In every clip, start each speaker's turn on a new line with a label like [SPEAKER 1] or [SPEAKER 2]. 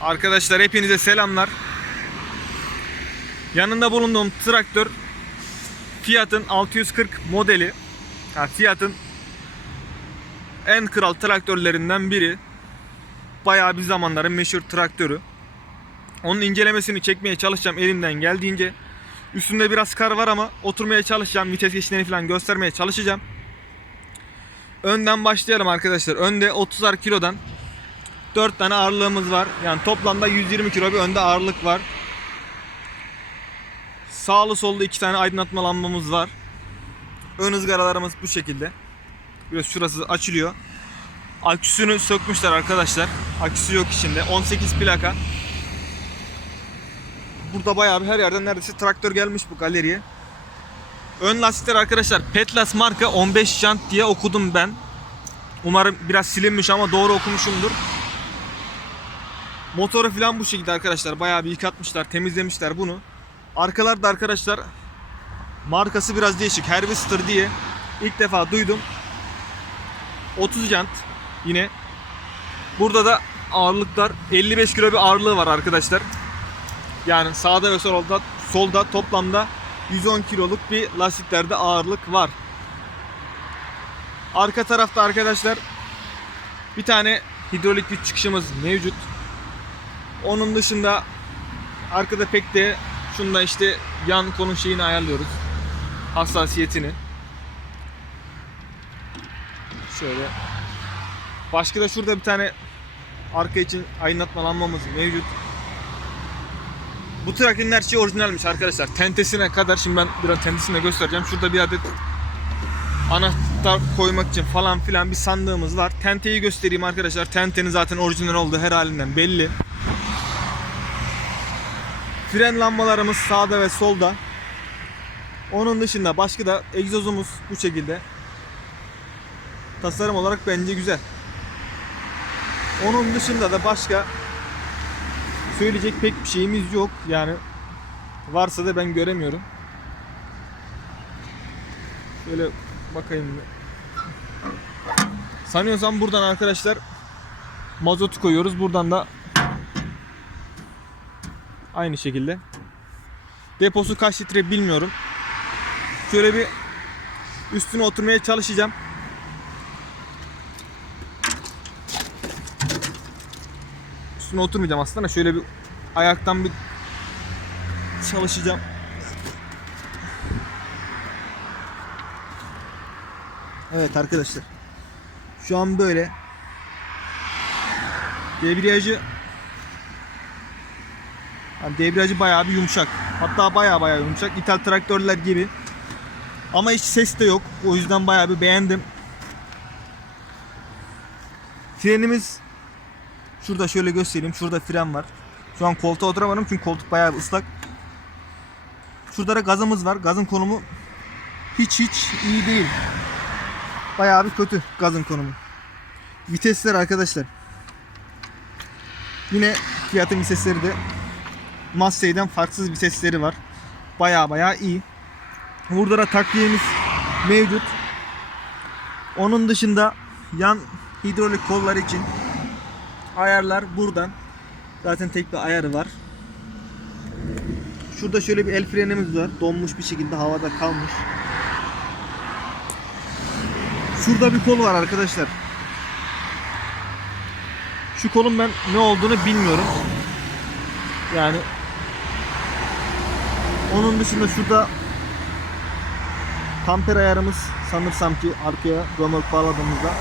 [SPEAKER 1] Arkadaşlar hepinize selamlar. Yanında bulunduğum traktör Fiat'ın 640 modeli. Ha, Fiat'ın en kral traktörlerinden biri. Bayağı bir zamanların meşhur traktörü. Onun incelemesini çekmeye çalışacağım elimden geldiğince. Üstünde biraz kar var ama oturmaya çalışacağım. Vites geçişlerini falan göstermeye çalışacağım. Önden başlayalım arkadaşlar. Önde 30'ar kilodan 4 tane ağırlığımız var. Yani toplamda 120 kilo bir önde ağırlık var. Sağlı sollu iki tane aydınlatma lambamız var. Ön ızgaralarımız bu şekilde. Biraz şurası açılıyor. Aküsünü sökmüşler arkadaşlar. Aküsü yok içinde. 18 plaka. Burada bayağı bir her yerden neredeyse traktör gelmiş bu galeriye. Ön lastikler arkadaşlar Petlas marka 15 jant diye okudum ben. Umarım biraz silinmiş ama doğru okumuşumdur. Motoru falan bu şekilde arkadaşlar. Bayağı bir yıkatmışlar, temizlemişler bunu. Arkalarda arkadaşlar markası biraz değişik. Harvester diye ilk defa duydum. 30 jant yine. Burada da ağırlıklar 55 kilo bir ağırlığı var arkadaşlar. Yani sağda ve solda solda toplamda 110 kiloluk bir lastiklerde ağırlık var. Arka tarafta arkadaşlar bir tane hidrolik güç çıkışımız mevcut. Onun dışında arkada pek de şunda işte yan konum şeyini ayarlıyoruz. Hassasiyetini. Şöyle. Başka da şurada bir tane arka için aydınlatma lambamız mevcut. Bu traktörün her şeyi orijinalmiş arkadaşlar. Tentesine kadar şimdi ben biraz tentesine göstereceğim. Şurada bir adet anahtar koymak için falan filan bir sandığımız var. Tenteyi göstereyim arkadaşlar. Tentenin zaten orijinal olduğu her halinden belli. Fren lambalarımız sağda ve solda. Onun dışında başka da egzozumuz bu şekilde. Tasarım olarak bence güzel. Onun dışında da başka söyleyecek pek bir şeyimiz yok. Yani varsa da ben göremiyorum. Şöyle bakayım. Sanıyorsam buradan arkadaşlar mazotu koyuyoruz. Buradan da aynı şekilde. Deposu kaç litre bilmiyorum. Şöyle bir üstüne oturmaya çalışacağım. Üstüne oturmayacağım aslında. Şöyle bir ayaktan bir çalışacağım. Evet arkadaşlar. Şu an böyle. Debriyajı yani debriyajı bayağı bir yumuşak. Hatta bayağı bayağı yumuşak. İthal traktörler gibi. Ama hiç ses de yok. O yüzden bayağı bir beğendim. Frenimiz şurada şöyle göstereyim. Şurada fren var. Şu an koltuğa oturamadım çünkü koltuk bayağı ıslak. Şurada da gazımız var. Gazın konumu hiç hiç iyi değil. Bayağı bir kötü gazın konumu. Vitesler arkadaşlar. Yine fiyatın vitesleri de Massey'den farksız vitesleri var. Bayağı bayağı iyi. Burada da takliyemiz mevcut. Onun dışında yan hidrolik kollar için ayarlar buradan. Zaten tek bir ayarı var. Şurada şöyle bir el frenimiz var. Donmuş bir şekilde havada kalmış. Şurada bir kol var arkadaşlar. Şu kolun ben ne olduğunu bilmiyorum. Yani onun dışında şurada tamper ayarımız sanırsam ki arkaya römork bağladığımızda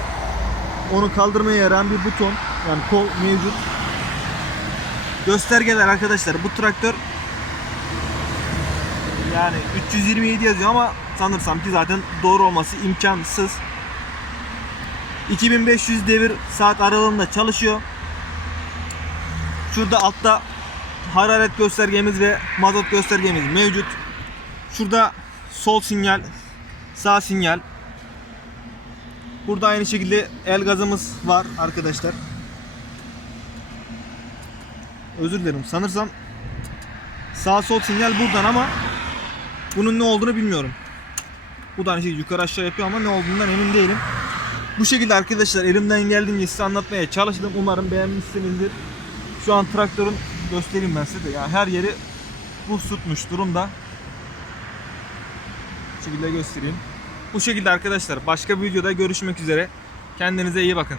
[SPEAKER 1] onu kaldırmaya yarayan bir buton yani kol mevcut. Göstergeler arkadaşlar bu traktör yani 327 yazıyor ama sanırsam ki zaten doğru olması imkansız. 2500 devir saat aralığında çalışıyor. Şurada altta hararet göstergemiz ve mazot göstergemiz mevcut. Şurada sol sinyal, sağ sinyal. Burada aynı şekilde el gazımız var arkadaşlar. Özür dilerim. Sanırsam sağ sol sinyal buradan ama bunun ne olduğunu bilmiyorum. Bu da aynı şey yukarı aşağı yapıyor ama ne olduğundan emin değilim. Bu şekilde arkadaşlar elimden geldiğince size anlatmaya çalıştım. Umarım beğenmişsinizdir. Şu an traktörün göstereyim ben size de. Yani her yeri buz tutmuş durumda. Bu şekilde göstereyim. Bu şekilde arkadaşlar. Başka bir videoda görüşmek üzere. Kendinize iyi bakın.